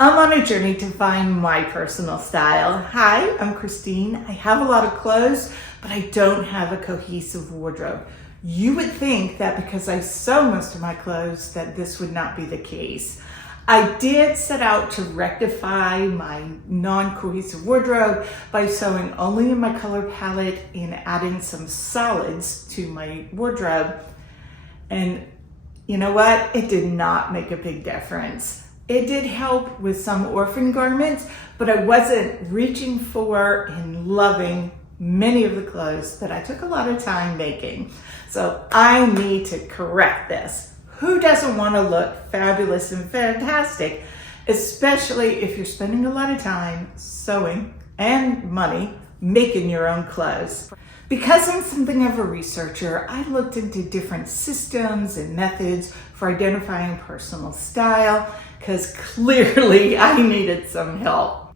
I'm on a journey to find my personal style. Hi, I'm Christine. I have a lot of clothes, but I don't have a cohesive wardrobe. You would think that because I sew most of my clothes that this would not be the case. I did set out to rectify my non-cohesive wardrobe by sewing only in my color palette and adding some solids to my wardrobe. And you know what? It did not make a big difference. It did help with some orphan garments, but I wasn't reaching for and loving many of the clothes that I took a lot of time making. So I need to correct this. Who doesn't want to look fabulous and fantastic, especially if you're spending a lot of time sewing and money making your own clothes? Because I'm something of a researcher, I looked into different systems and methods for identifying personal style because clearly I needed some help.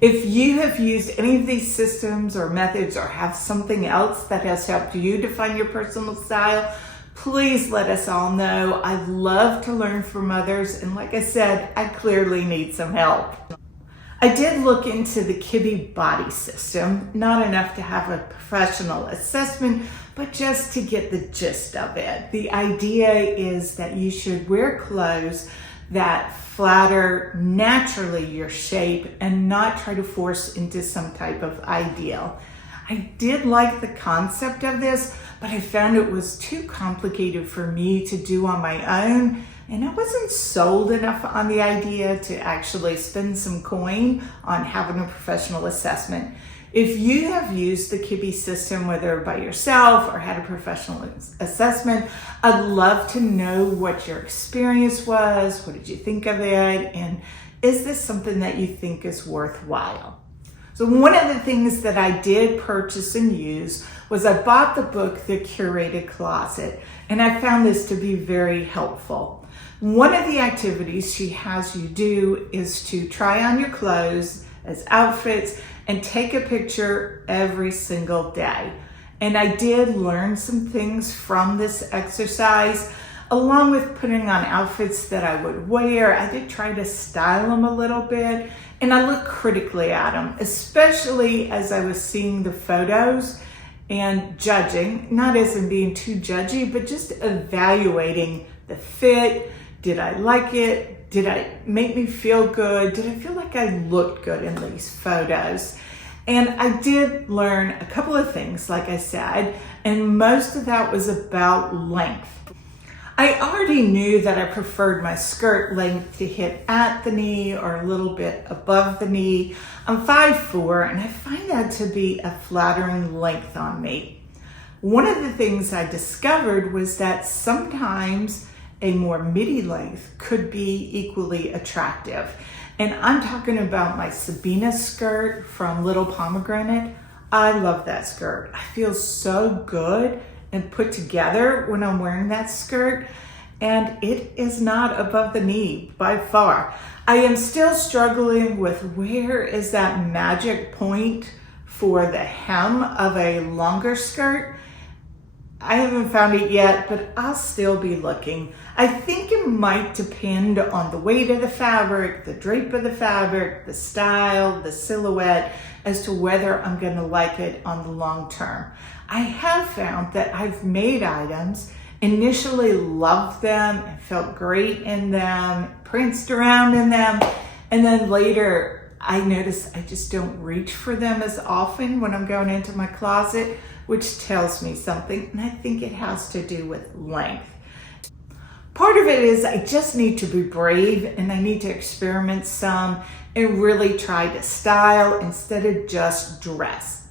If you have used any of these systems or methods or have something else that has helped you define your personal style, please let us all know. I'd love to learn from others, and like I said, I clearly need some help. I did look into the Kibbe body system, not enough to have a professional assessment, but just to get the gist of it. The idea is that you should wear clothes that flatter naturally your shape and not try to force into some type of ideal. I did like the concept of this, but I found it was too complicated for me to do on my own, and I wasn't sold enough on the idea to actually spend some coin on having a professional assessment. If you have used the Kibbe system, whether by yourself or had a professional assessment, I'd love to know what your experience was. What did you think of it? And is this something that you think is worthwhile? So one of the things that I did purchase and use was I bought the book, The Curate Closet, and I found this to be very helpful. One of the activities she has you do is to try on your clothes as outfits and take a picture every single day. And I did learn some things from this exercise, along with putting on outfits that I would wear. I did try to style them a little bit, and I looked critically at them, especially as I was seeing the photos and judging, not as in being too judgy, but just evaluating the fit. Did I like it? Did it make me feel good? Did I feel like I looked good in these photos? And I did learn a couple of things, like I said, and most of that was about length. I already knew that I preferred my skirt length to hit at the knee or a little bit above the knee. I'm 5'4", and I find that to be a flattering length on me. One of the things I discovered was that sometimes a more midi length could be equally attractive. And I'm talking about my Sabina skirt from Little Pomegranate. I love that skirt. I feel so good and put together when I'm wearing that skirt, and it is not above the knee by far. I am still struggling with where is that magic point for the hem of a longer skirt. I haven't found it yet, but I'll still be looking. I think it might depend on the weight of the fabric, the drape of the fabric, the style, the silhouette, as to whether I'm gonna like it on the long term. I have found that I've made items, initially loved them, and felt great in them, pranced around in them, and then later I notice I just don't reach for them as often when I'm going into my closet, which tells me something, and I think it has to do with length. Part of it is I just need to be brave, and I need to experiment some and really try to style instead of just dress.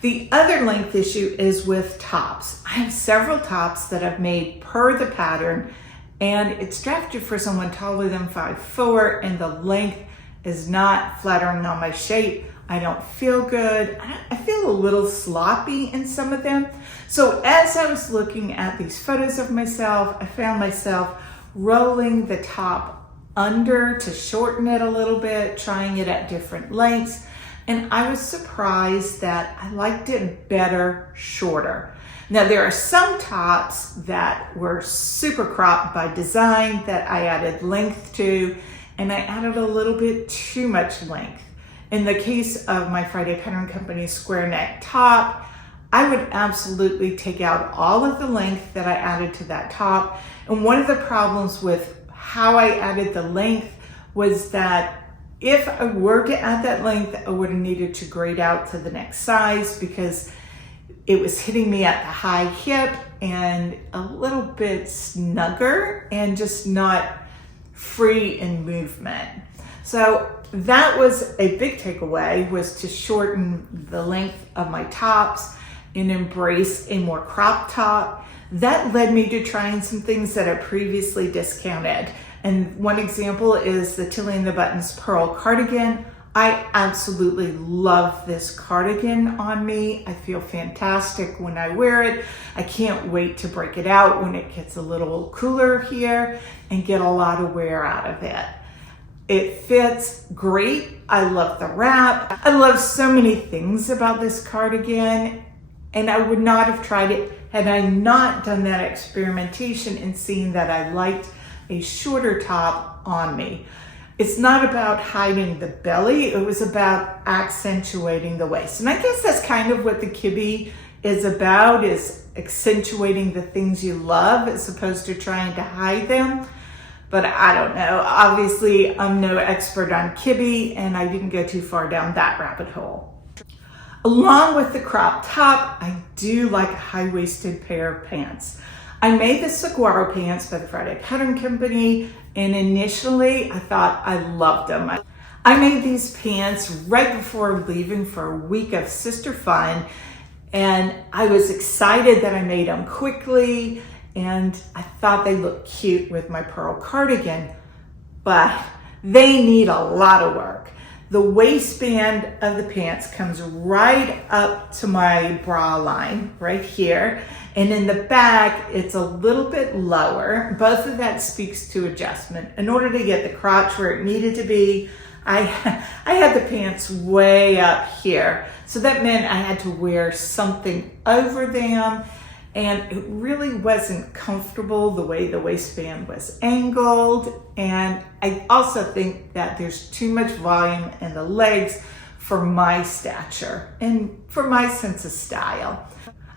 The other length issue is with tops. I have several tops that I've made per the pattern, and it's drafted for someone taller than 5'4", and the length is not flattering on my shape. I don't feel good. I feel a little sloppy in some of them. So as I was looking at these photos of myself, I found myself rolling the top under to shorten it a little bit, trying it at different lengths. And I was surprised that I liked it better shorter. Now there are some tops that were super cropped by design that I added length to, and I added a little bit too much length. In the case of my Friday Pattern Company square neck top, I would absolutely take out all of the length that I added to that top. And one of the problems with how I added the length was that if I were to add that length, I would have needed to grade out to the next size because it was hitting me at the high hip and a little bit snugger and just not free in movement. So that was a big takeaway, was to shorten the length of my tops and embrace a more cropped top. That led me to trying some things that I previously discounted. And one example is the Tilly and the Buttons Pearl Cardigan. I absolutely love this cardigan on me. I feel fantastic when I wear it. I can't wait to break it out when it gets a little cooler here and get a lot of wear out of it. It fits great. I love the wrap. I love so many things about this cardigan, and I would not have tried it had I not done that experimentation and seen that I liked a shorter top on me. It's not about hiding the belly, it was about accentuating the waist. And I guess that's kind of what the kibbe is about, is accentuating the things you love as opposed to trying to hide them. But I don't know, obviously I'm no expert on kibbe and I didn't go too far down that rabbit hole. Along with the crop top, I do like a high-waisted pair of pants. I made the Saguaro pants by the Friday Pattern Company, and initially I thought I loved them. I made these pants right before leaving for a week of sister fun, and I was excited that I made them quickly, and I thought they looked cute with my pearl cardigan, but they need a lot of work. The waistband of the pants comes right up to my bra line, right here. And in the back, it's a little bit lower. Both of that speaks to adjustment. In order to get the crotch where it needed to be, I had the pants way up here. So that meant I had to wear something over them. And it really wasn't comfortable the way the waistband was angled. And I also think that there's too much volume in the legs for my stature and for my sense of style.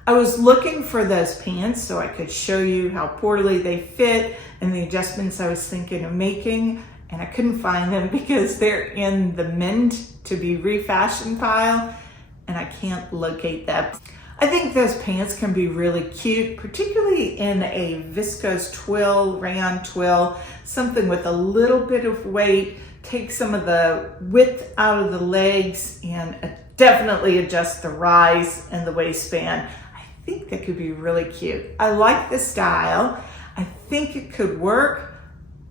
I was looking for those pants so I could show you how poorly they fit and the adjustments I was thinking of making. And I couldn't find them because they're in the mend to be refashioned pile and I can't locate that. I think those pants can be really cute, particularly in a viscose twill, rayon twill, something with a little bit of weight, take some of the width out of the legs and definitely adjust the rise and the waistband. I think that could be really cute. I like the style. I think it could work.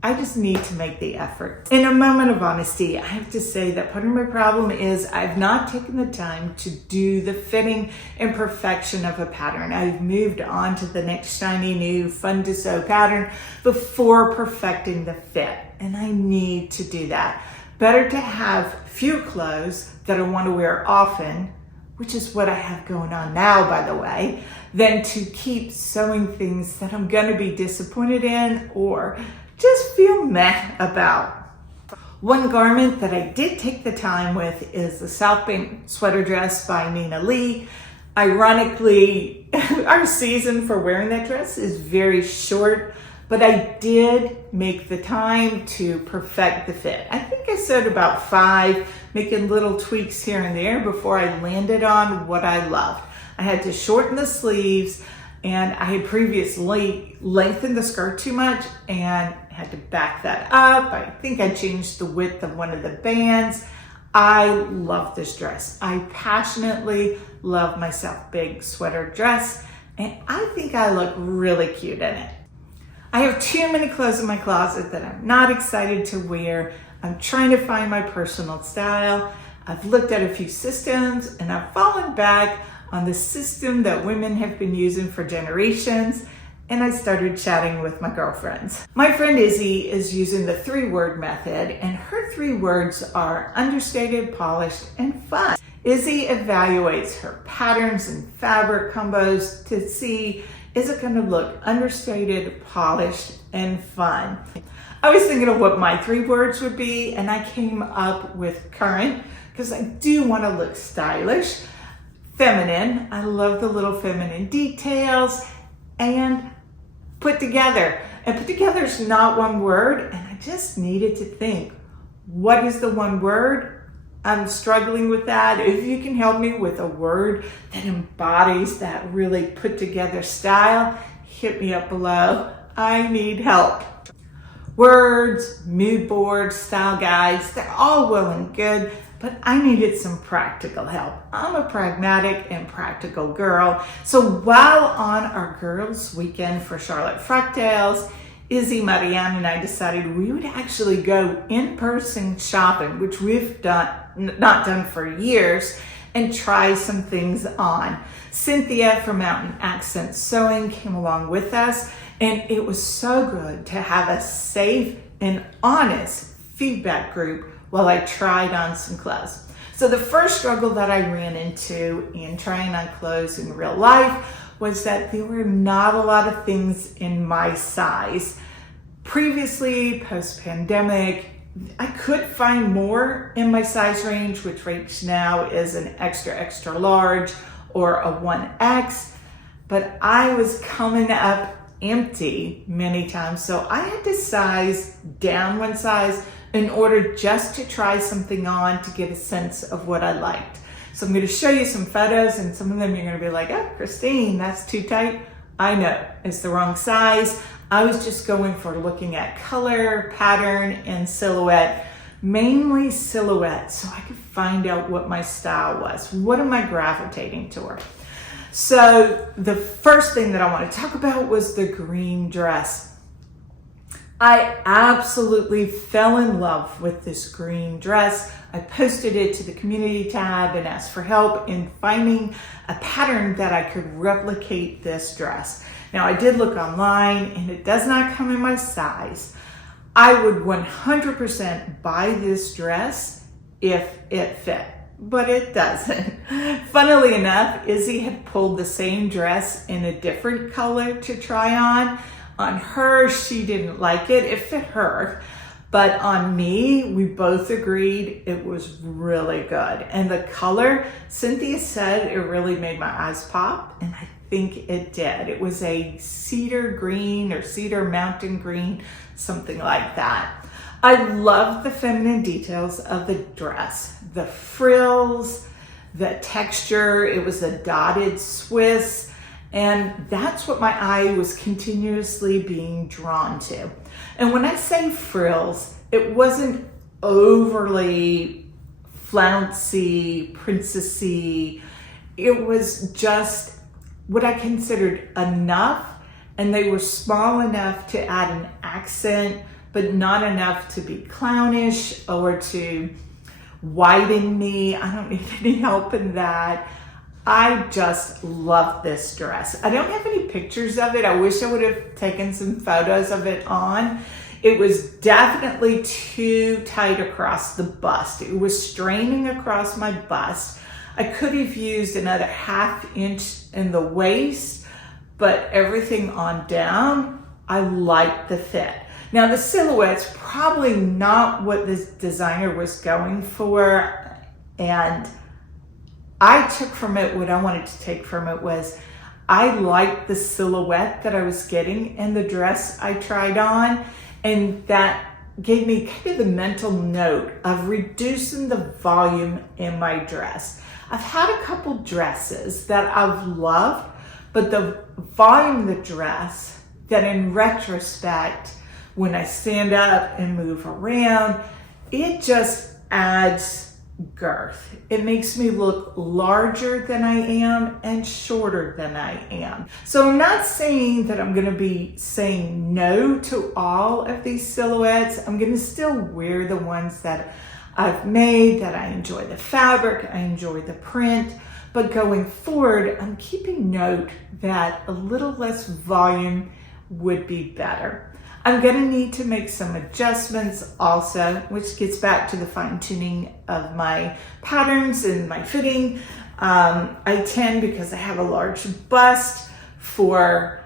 I just need to make the effort. In a moment of honesty, I have to say that part of my problem is I've not taken the time to do the fitting and perfection of a pattern. I've moved on to the next shiny new fun to sew pattern before perfecting the fit. And I need to do that. Better to have few clothes that I want to wear often, which is what I have going on now, by the way, than to keep sewing things that I'm going to be disappointed in or just feel meh about. One garment that I did take the time with is the South Bank sweater dress by Nina Lee. Ironically, our season for wearing that dress is very short, but I did make the time to perfect the fit. I think I sewed about 5, making little tweaks here and there before I landed on what I loved. I had to shorten the sleeves, and I had previously lengthened the skirt too much and had to back that up. I think I changed the width of one of the bands. I love this dress. I passionately love my South Bank sweater dress, and I think I look really cute in it. I have too many clothes in my closet that I'm not excited to wear. I'm trying to find my personal style. I've looked at a few systems and I've fallen back on the system that women have been using for generations, and I started chatting with my girlfriends. My friend Izzy is using the 3-word method, and her 3 words are understated, polished, and fun. Izzy evaluates her patterns and fabric combos to see, is it going to look understated, polished, and fun. I was thinking of what my 3 words would be, and I came up with current because I do want to look stylish. Feminine, I love the little feminine details, and put together. And put together is not one word, and I just needed to think, what is the one word? I'm struggling with that. If you can help me with a word that embodies that really put together style, hit me up below. I need help. Words, mood boards, style guides, they're all well and good, but I needed some practical help. I'm a pragmatic and practical girl. So while on our girls' weekend for Charlotte Fructales, Izzy, Marianne, and I decided we would actually go in-person shopping, which we've not done for years, and try some things on. Cynthia from Mountain Accent Sewing came along with us, and it was so good to have a safe and honest feedback group while I tried on some clothes. So the first struggle that I ran into in trying on clothes in real life was that there were not a lot of things in my size. Previously, post-pandemic, I could find more in my size range, which right now is an extra, extra large or a 1X, but I was coming up empty many times. So I had to size down one size in order just to try something on to get a sense of what I liked. So I'm going to show you some photos, and some of them you're going to be like, oh, Christine, that's too tight. I know, it's the wrong size. I was just going for looking at color, pattern, and silhouette, mainly silhouette, so I could find out what my style was. What am I gravitating toward? So the first thing that I want to talk about was the green dress. I absolutely fell in love with this green dress. I posted it to the community tab and asked for help in finding a pattern that I could replicate this dress. Now I did look online and it does not come in my size. I would 100% buy this dress if it fit, but it doesn't. Funnily enough, Izzy had pulled the same dress in a different color to try on. On her, she didn't like it. It fit her. But on me, we both agreed it was really good. And the color, Cynthia said it really made my eyes pop, and I think it did. It was a cedar green or cedar mountain green, something like that. I love the feminine details of the dress. The frills, the texture, it was a dotted Swiss, and that's what my eye was continuously being drawn to. And when I say frills, it wasn't overly flouncy, princessy. It was just what I considered enough, and they were small enough to add an accent, but not enough to be clownish or to widen me. I don't need any help in that. I just love this dress. I don't have any pictures of it. I wish I would have taken some photos of it on. It was definitely too tight across the bust. It was straining across my bust. I could have used another 1/2 inch in the waist, but everything on down, I liked the fit. Now the silhouette's probably not what this designer was going for, and I took from it what I wanted to take from it was I liked the silhouette that I was getting in the dress I tried on, and that gave me kind of the mental note of reducing the volume in my dress. I've had a couple dresses that I've loved, but the volume of the dress that in retrospect, when I stand up and move around, it just adds girth. It makes me look larger than I am and shorter than I am. So I'm not saying that I'm going to be saying no to all of these silhouettes. I'm going to still wear the ones that I've made, that I enjoy the fabric, I enjoy the print, but going forward, I'm keeping note that a little less volume would be better. I'm going to need to make some adjustments also, which gets back to the fine tuning of my patterns and my fitting. I tend, because I have a large bust, for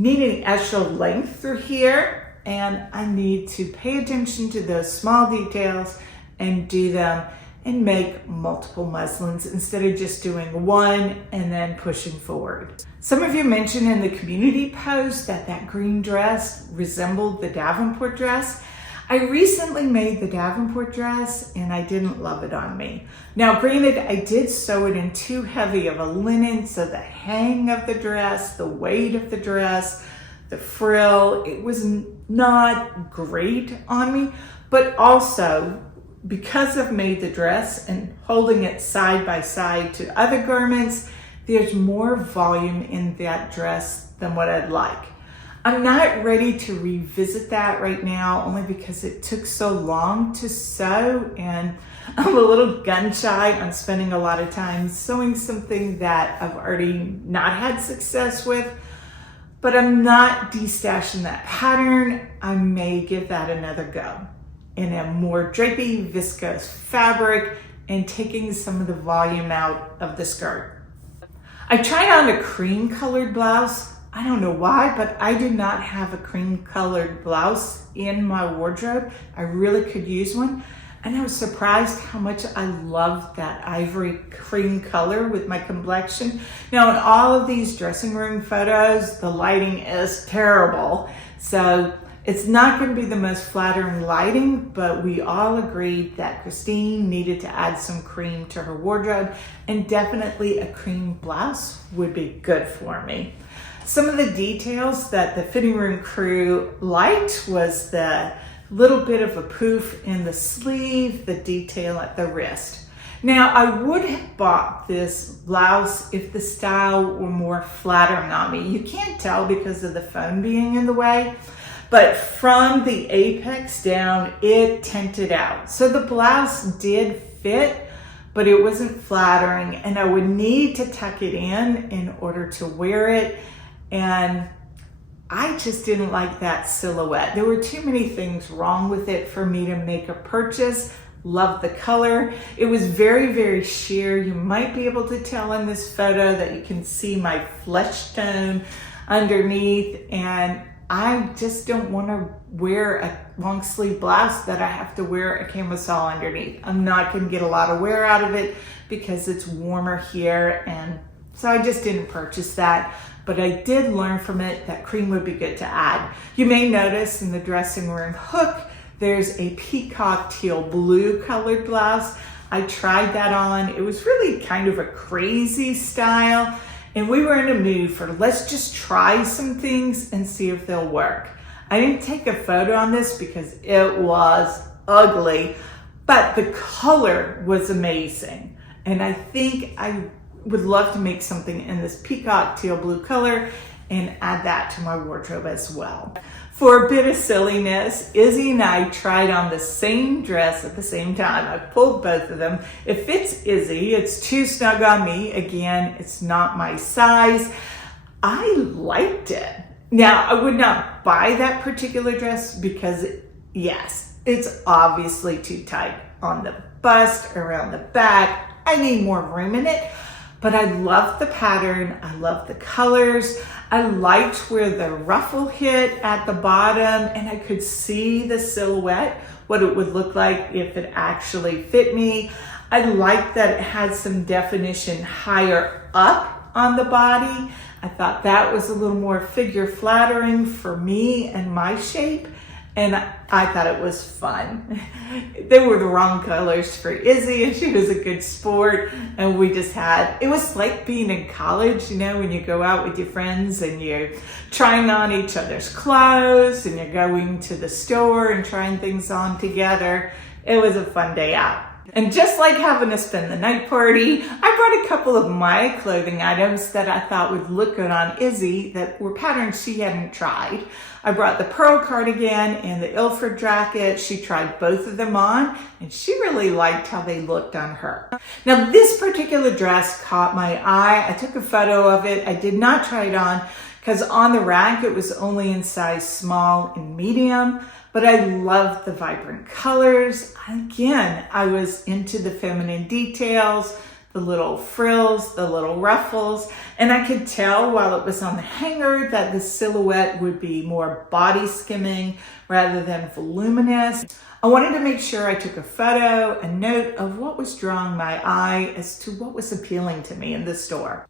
needing extra length through here, and I need to pay attention to those small details and do them and make multiple muslins instead of just doing one and then pushing forward. Some of you mentioned in the community post that green dress resembled the Davenport dress. I recently made the Davenport dress and I didn't love it on me. Now, granted, I did sew it in too heavy of a linen, so the hang of the dress, the weight of the dress, the frill, it was not great on me, but also because I've made the dress and holding it side by side to other garments, there's more volume in that dress than what I'd like. I'm not ready to revisit that right now, only because it took so long to sew, and I'm a little gun shy on spending a lot of time sewing something that I've already not had success with. But I'm not destashing that pattern. I may give that another go in a more drapey viscose fabric and taking some of the volume out of the skirt. I tried on a cream colored blouse. I don't know why, but I did not have a cream colored blouse in my wardrobe. I really could use one. And I was surprised how much I loved that ivory cream color with my complexion. Now, in all of these dressing room photos, the lighting is terrible. So it's not going to be the most flattering lighting, but we all agreed that Christine needed to add some cream to her wardrobe, and definitely a cream blouse would be good for me. Some of the details that the fitting room crew liked was the little bit of a poof in the sleeve, the detail at the wrist. Now, I would have bought this blouse if the style were more flattering on me. You can't tell because of the phone being in the way, but from the apex down, it tented out. So the blouse did fit, but it wasn't flattering, and I would need to tuck it in order to wear it. And I just didn't like that silhouette. There were too many things wrong with it for me to make a purchase. Love the color. It was very, very sheer. You might be able to tell in this photo that you can see my flesh tone underneath, and I just don't want to wear a long sleeve blouse that I have to wear a camisole underneath. I'm not going to get a lot of wear out of it because it's warmer here, and so I just didn't purchase that. But I did learn from it that cream would be good to add. You may notice in the dressing room hook, there's a peacock teal blue colored blouse. I tried that on. It was really kind of a crazy style, and we were in a mood for let's just try some things and see if they'll work. I didn't take a photo on this because it was ugly, but the color was amazing. And I think I would love to make something in this peacock teal blue color and add that to my wardrobe as well. For a bit of silliness, Izzy and I tried on the same dress at the same time. I pulled both of them. It fits Izzy. It's too snug on me. Again, it's not my size. I liked it. Now, I would not buy that particular dress because, yes, it's obviously too tight on the bust, around the back. I need more room in it. But I love the pattern, I love the colors, I liked where the ruffle hit at the bottom, and I could see the silhouette, what it would look like if it actually fit me. I liked that it had some definition higher up on the body. I thought that was a little more figure flattering for me and my shape. And I thought it was fun. They were the wrong colors for Izzy, and she was a good sport. And we just it was like being in college, you know, when you go out with your friends and you're trying on each other's clothes and you're going to the store and trying things on together. It was a fun day out. And just like having a spend the night party, I brought a couple of my clothing items that I thought would look good on Izzy that were patterns she hadn't tried. I brought the pearl cardigan and the Ilford jacket. She tried both of them on, and she really liked how they looked on her. Now, this particular dress caught my eye. I took a photo of it. I did not try it on because on the rack, it was only in size small and medium. But I loved the vibrant colors. Again, I was into the feminine details, the little frills, the little ruffles, and I could tell while it was on the hanger that the silhouette would be more body skimming rather than voluminous. I wanted to make sure I took a photo, a note of what was drawing my eye as to what was appealing to me in the store.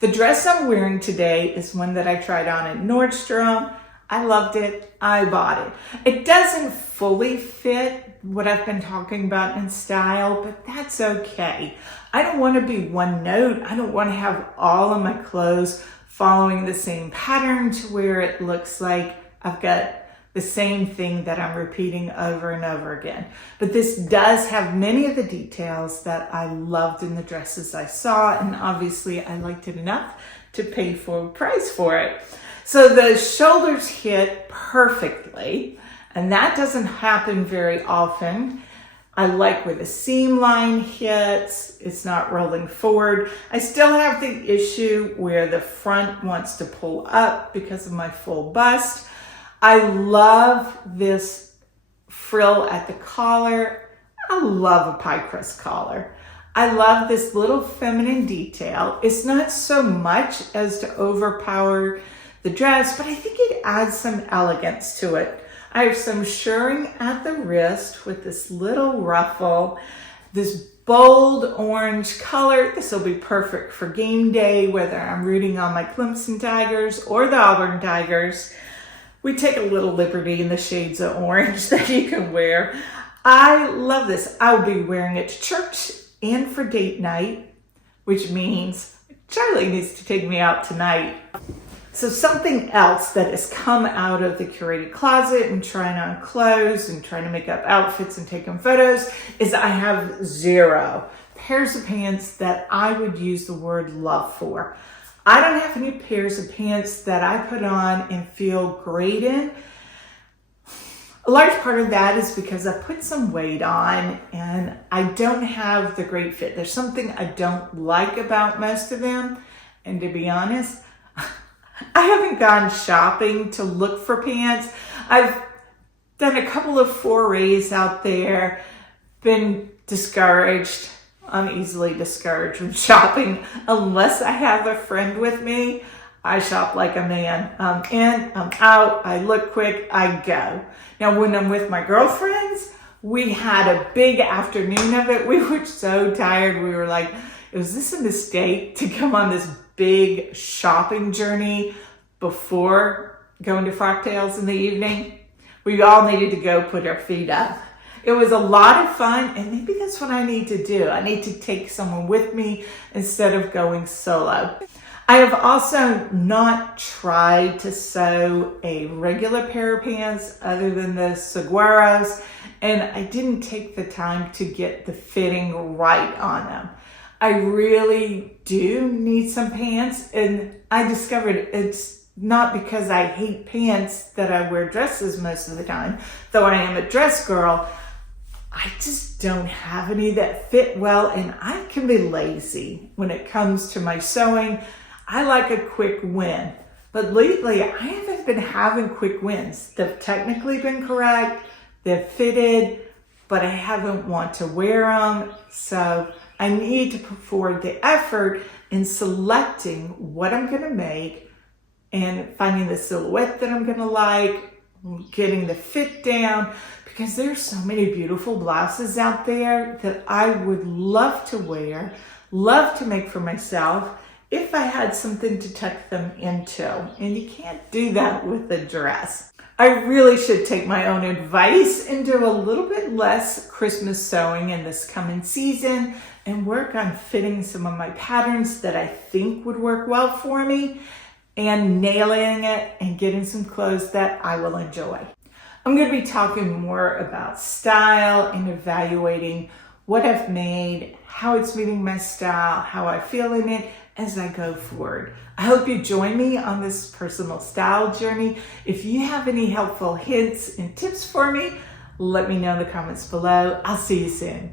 The dress I'm wearing today is one that I tried on at Nordstrom. I loved it. I bought it. It doesn't fully fit what I've been talking about in style, but that's okay. I don't want to be one note. I don't want to have all of my clothes following the same pattern to where it looks like I've got the same thing that I'm repeating over and over again. But this does have many of the details that I loved in the dresses I saw, and obviously I liked it enough to pay full price for it. So the shoulders hit perfectly, and that doesn't happen very often. I like where the seam line hits, it's not rolling forward. I still have the issue where the front wants to pull up because of my full bust. I love this frill at the collar. I love a pie crust collar. I love this little feminine detail. It's not so much as to overpower the dress, but I think it adds some elegance to it. I have some shirring at the wrist with this little ruffle, this bold orange color. This will be perfect for game day, whether I'm rooting on my Clemson Tigers or the Auburn Tigers. We take a little liberty in the shades of orange that you can wear. I love this. I'll be wearing it to church and for date night, which means Charlie needs to take me out tonight. So something else that has come out of the Curated Closet and trying on clothes and trying to make up outfits and taking photos is I have 0 pairs of pants that I would use the word love for. I don't have any pairs of pants that I put on and feel great in. A large part of that is because I put some weight on and I don't have the great fit. There's something I don't like about most of them. And to be honest, I haven't gone shopping to look for pants. I've done a couple of forays out there, been discouraged. I'm easily discouraged when shopping. Unless I have a friend with me, I shop like a man. I'm in, I'm out, I look quick, I go. Now, when I'm with my girlfriends, we had a big afternoon of it. We were so tired. We were like, was this a mistake to come on this big shopping journey before going to Frogtails in the evening? We all needed to go put our feet up. It was a lot of fun, and maybe that's what I need to do. I need to take someone with me instead of going solo. I have also not tried to sew a regular pair of pants other than the Saguaros, and I didn't take the time to get the fitting right on them. I really do need some pants, and I discovered it's not because I hate pants that I wear dresses most of the time, though I am a dress girl. I just don't have any that fit well, and I can be lazy when it comes to my sewing. I like a quick win, but lately I haven't been having quick wins. They've technically been correct, they've fitted, but I haven't want to wear them, so I need to put forward the effort in selecting what I'm going to make and finding the silhouette that I'm going to like, getting the fit down, because there's so many beautiful blouses out there that I would love to wear, love to make for myself if I had something to tuck them into. And you can't do that with a dress. I really should take my own advice and do a little bit less Christmas sewing in this coming season and work on fitting some of my patterns that I think would work well for me and nailing it and getting some clothes that I will enjoy. I'm going to be talking more about style and evaluating what I've made, how it's meeting my style, how I feel in it as I go forward. I hope you join me on this personal style journey. If you have any helpful hints and tips for me, let me know in the comments below. I'll see you soon.